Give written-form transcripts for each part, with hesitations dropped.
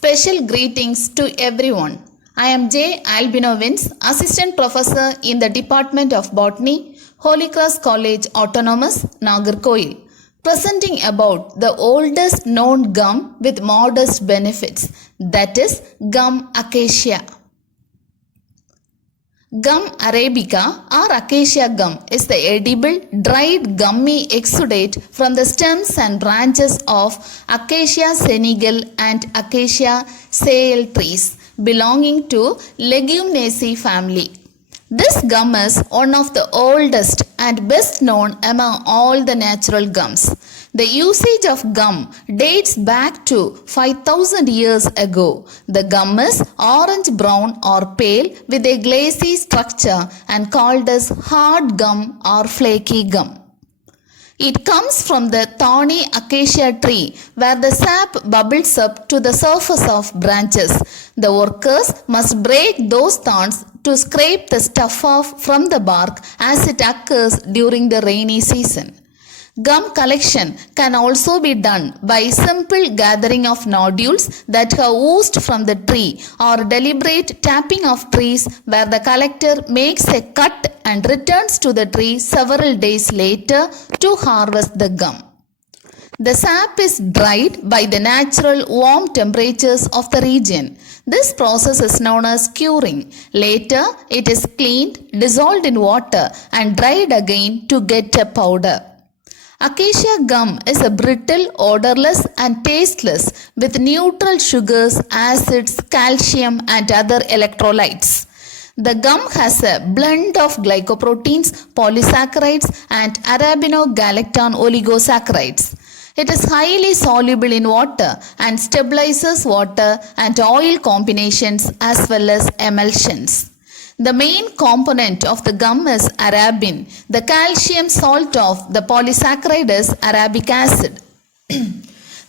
Special greetings to everyone. I am J. Albino Vince, Assistant Professor in the Department of Botany, Holy Cross College Autonomous, Nagarkoil, presenting about the oldest known gum with modest benefits, that is gum acacia. Gum arabica or acacia gum is the edible, dried gummy exudate from the stems and branches of Acacia senegal and Acacia sael trees belonging to Leguminaceae family. This gum is one of the oldest and best known among all the natural gums. The usage of gum dates back to 5,000 years ago. The gum is orange brown or pale with a glassy structure and called as hard gum or flaky gum. It comes from the thorny acacia tree where the sap bubbles up to the surface of branches. The workers must break those thorns to scrape the stuff off from the bark as it occurs during the rainy season. Gum collection can also be done by simple gathering of nodules that have oozed from the tree or deliberate tapping of trees where the collector makes a cut and returns to the tree several days later to harvest the gum. The sap is dried by the natural warm temperatures of the region. This process is known as curing. Later, it is cleaned, dissolved in water and dried again to get a powder. Acacia gum is a brittle, odorless and tasteless with neutral sugars, acids, calcium and other electrolytes. The gum has a blend of glycoproteins, polysaccharides and arabinogalactone oligosaccharides. It is highly soluble in water and stabilizes water and oil combinations as well as emulsions. The main component of the gum is arabin. The calcium salt of the polysaccharide is arabic acid.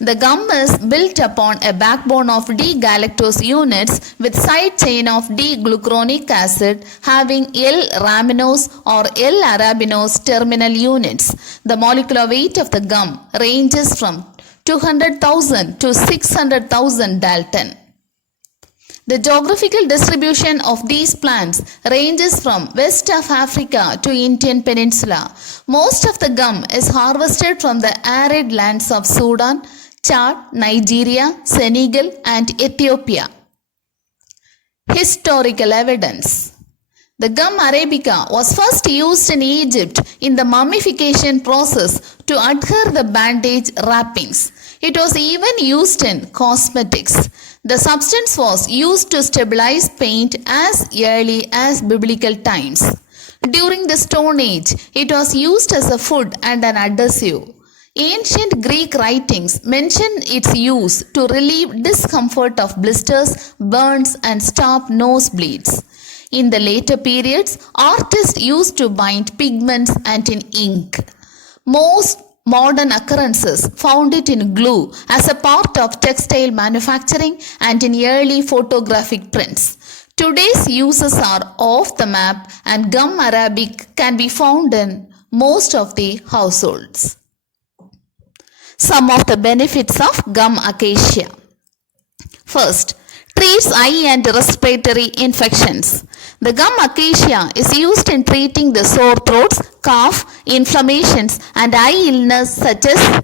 The gum is built upon a backbone of D-galactose units with side chain of D-glucuronic acid having L-raminose or L-arabinose terminal units. The molecular weight of the gum ranges from 200,000 to 600,000 Dalton. The geographical distribution of these plants ranges from west of Africa to Indian Peninsula. Most of the gum is harvested from the arid lands of Sudan, Chad, Nigeria, Senegal and Ethiopia. Historical evidence. The gum arabica was first used in Egypt in the mummification process to adhere the bandage wrappings. It was even used in cosmetics. The substance was used to stabilize paint as early as biblical times. During the Stone Age, it was used as a food and an adhesive. Ancient Greek writings mention its use to relieve discomfort of blisters, burns, and stop nosebleeds. In the later periods, artists used to bind pigments and in ink. Most modern occurrences found it in glue as a part of textile manufacturing and in early photographic prints. Today's uses are off the map and gum arabic can be found in most of the households. Some of the benefits of gum acacia. First, treats eye and respiratory infections. The gum acacia is used in treating the sore throats, cough, inflammations and eye illness such as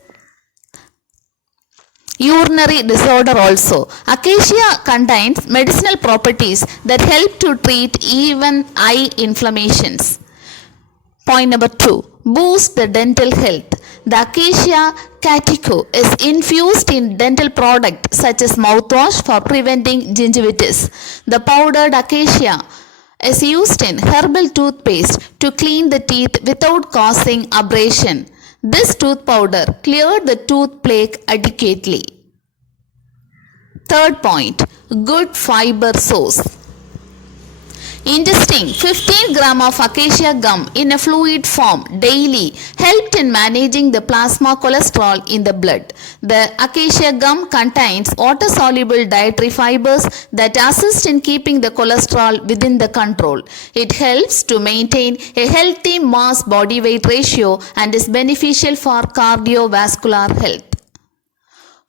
urinary disorder also. Acacia contains medicinal properties that help to treat even eye inflammations. Point number 2. Boost the dental health. The acacia catico is infused in dental products such as mouthwash for preventing gingivitis. The powdered acacia is used in herbal toothpaste to clean the teeth without causing abrasion. This tooth powder cleared the tooth plaque adequately. Third point, good fiber source. Ingesting 15 gram of acacia gum in a fluid form daily helped in managing the plasma cholesterol in the blood. The acacia gum contains water-soluble dietary fibers that assist in keeping the cholesterol within the control. It helps to maintain a healthy mass body weight ratio and is beneficial for cardiovascular health.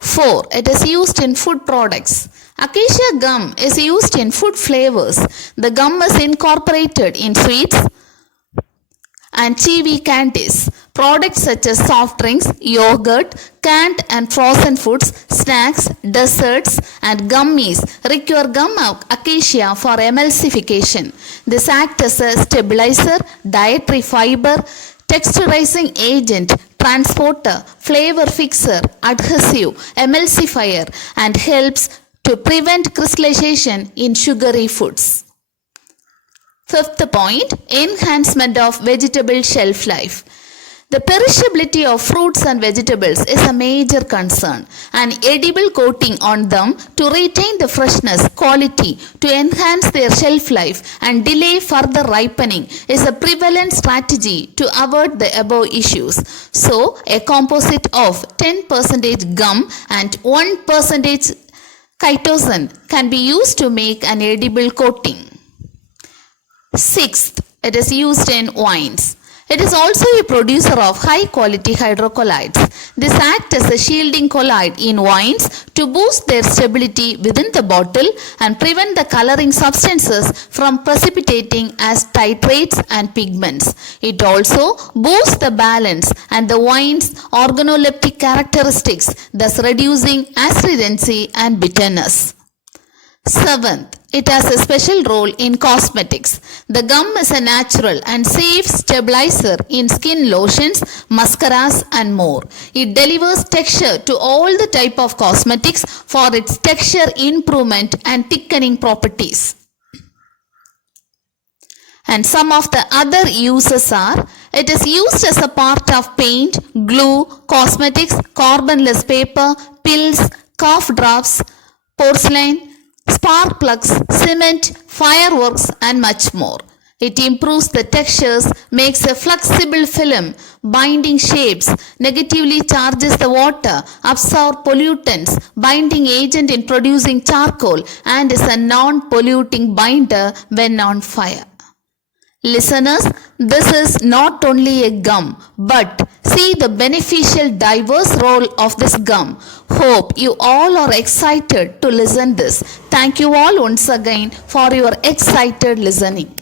4. It is used in food products. Acacia gum is used in food flavors. The gum is incorporated in sweets and chewy candies. Products such as soft drinks, yogurt, canned and frozen foods, snacks, desserts, and gummies require gum acacia for emulsification. This acts as a stabilizer, dietary fiber, texturizing agent, transporter, flavor fixer, adhesive, emulsifier, and helps to prevent crystallization in sugary foods. Fifth point, enhancement of vegetable shelf life. The perishability of fruits and vegetables is a major concern. An edible coating on them to retain the freshness, quality, to enhance their shelf life and delay further ripening is a prevalent strategy to avoid the above issues. So, a composite of 10% gum and 1% chitosan can be used to make an edible coating. Sixth, it is used in wines. It is also a producer of high quality hydrocolloids. This acts as a shielding colloid in wines to boost their stability within the bottle and prevent the coloring substances from precipitating as titrates and pigments. It also boosts the balance and the wine's organoleptic characteristics, thus reducing acidency and bitterness. Seventh, it has a special role in cosmetics. The gum is a natural and safe stabilizer in skin lotions, mascaras and more. It delivers texture to all the type of cosmetics for its texture improvement and thickening properties. And some of the other uses are, it is used as a part of paint, glue, cosmetics, carbonless paper, pills, cough drops, porcelain, spark plugs, cement, fireworks and much more. It improves the textures, makes a flexible film, binding shapes, negatively charges the water, absorbs pollutants, binding agent in producing charcoal and is a non-polluting binder when on fire. Listeners, this is not only a gum, but see the beneficial diverse role of this gum. Hope you all are excited to listen this. Thank you all once again for your excited listening.